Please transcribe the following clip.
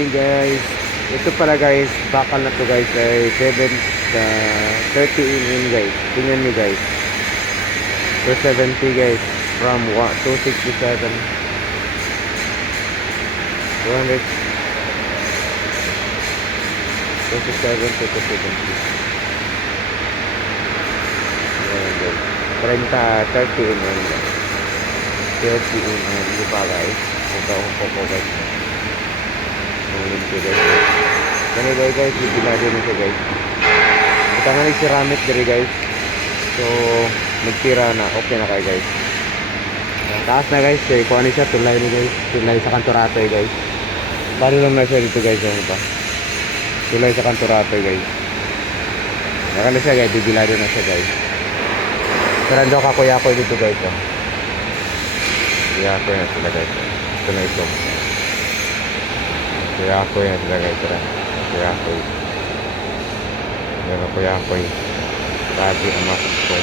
morning guys. Ito pala guys, bakal na to guys ay 30 in guys. Tingnan nyo guys. 270 guys from 267. 200 267 to 270. Ayan guys. 30 in guys. 30 in di ba guys? Ito ang po guys. Nangin ko guys. Kani guys, bibila din siya guys. Ito nga ni ceramic diri guys. So, nagtira na. Okay na kayo guys. Ang taas na guys. Kaya kuha ni siya. Tulay ni guys. Tulay sa kantoratoy guys. Paano lang na siya dito guys. Yung iba. Tulay sa kantoratoy guys. Nakala siya guys. Bibila din na siya guys. Pero daw kakuya-kuya dito guys. Kuya-kuya na sila guys. Ito na ito. Kuya-kuya na sila guys. Kuya-kuya. Kuya-kuya. Grabe ang masok ko.